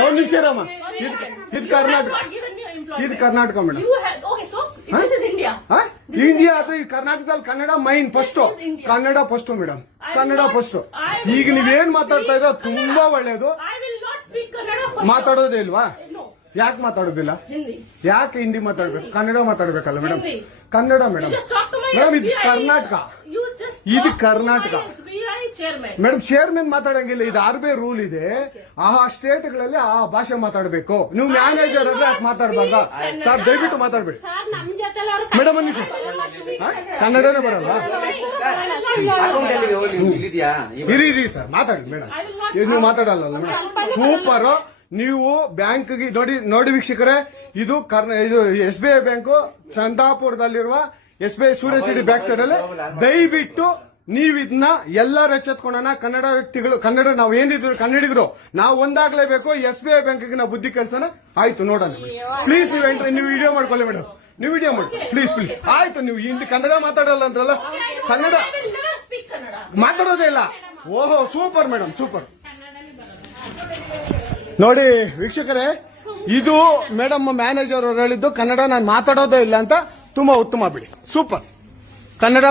ಒಂದು ನಿಮಿಷ ಇರಮ್ಮ. ಇದು ಕರ್ನಾಟಕ, ಇದು ಕರ್ನಾಟಕ ಮೇಡಮ್. ಇಂಡಿಯಾ ಅದು ಈ ಕರ್ನಾಟಕದಲ್ಲಿ Kannada main first, Kannada first madam, Kannada first. ಈಗ ನೀವೇನ್ ಮಾತಾಡ್ತಾ ಇರೋ ತುಂಬಾ ಒಳ್ಳೇದು. ಮಾತಾಡೋದೇ ಇಲ್ವಾ? ಯಾಕೆ ಮಾತಾಡೋದಿಲ್ಲ? ಯಾಕೆ ಹಿಂದಿ ಮಾತಾಡ್ಬೇಕು? ಕನ್ನಡ ಮಾತಾಡ್ಬೇಕಲ್ಲ ಮೇಡಮ್. ಕನ್ನಡ ಮೇಡಮ್. ಮೇಡಮ್ ಇದು ಕರ್ನಾಟಕ, ಇದು ಕರ್ನಾಟಕ ಮೇಡಮ್. ಚೇರ್ಮನ್ ಮಾತಾಡಂಗಿಲ್ಲ, ಇದು ಆರ್ ಬಿ ಐ ರೂಲ್ ಇದೆ. ಆ ಸ್ಟೇಟ್ಗಳಲ್ಲಿ ಆ ಭಾಷೆ ಮಾತಾಡಬೇಕು. ನೀವು ಮ್ಯಾನೇಜರ್ ಅಂದ್ರೆ ಯಾಕೆ ಮಾತಾಡ್ಬಾರ್ದ ಸರ್? ದಯವಿಟ್ಟು ಮಾತಾಡ್ಬೇಡಿ ಮೇಡಮ್. ಒಂದು ನಿಮಿಷ, ಕನ್ನಡನೇ ಬರಲ್ಲ. ಇರಿ ಸರ್, ಮಾತಾಡಿ ಮೇಡಮ್. ನೀವು ಮಾತಾಡಲ್ಲ ಮೇಡಮ್. ಸೂಪರ್. ನೀವು ಬ್ಯಾಂಕ್ಗೆ ನೋಡಿ ವೀಕ್ಷಕರೇ, ಇದು SBI ಬ್ಯಾಂಕು ಚಂದಾಪುರದಲ್ಲಿರುವ SBI ಸೂರ್ಯ ಸಿಟಿ ಬ್ಯಾಕ್ ಸೈಡ್ ಅಲ್ಲಿ. ದಯವಿಟ್ಟು ನೀವು ಇದನ್ನ ಎಲ್ಲರೂ ಎಚ್ಚೆತ್ಕೊಳ್ಳೋಣ. ಕನ್ನಡ ವ್ಯಕ್ತಿಗಳು, ಕನ್ನಡ ನಾವು ಏನಿದ್ರು ಕನ್ನಡಿಗರು, ನಾವು ಒಂದಾಗ್ಲೇಬೇಕು. SBI ಬ್ಯಾಂಕ್ಗೆ ನಾವು ಬುದ್ಧಿ ಕಲ್ಸೋಣ. ಆಯ್ತು, ನೋಡೋಣ ಪ್ಲೀಸ್. ನೀವು ವಿಡಿಯೋ ಮಾಡ್ಕೊಳ್ಳಿ ಮೇಡಮ್, ನೀವು ವಿಡಿಯೋ ಮಾಡಿ ಪ್ಲೀಸ್. ಆಯ್ತು, ನೀವು ಹಿಂದಿ ಕನ್ನಡ ಮಾತಾಡಲ್ಲ ಅಂದ್ರಲ್ಲ, ಕನ್ನಡ ಮಾತಾಡೋದೇ ಇಲ್ಲ. ಓಹೋ, ಸೂಪರ್ ಮೇಡಮ್, ಸೂಪರ್. ನೋಡಿ ವೀಕ್ಷಕರೇ, ಇದು ಮೇಡಮ್ ಮ್ಯಾನೇಜರ್ ಅವರು ಹೇಳಿದ್ದು ಕನ್ನಡ ನಾನು ಮಾತಾಡೋದೇ ಇಲ್ಲ ಅಂತ. ತುಂಬಾ ಉತ್ತಮ ಬಿಡಿ, ಸೂಪರ್. ಕನ್ನಡ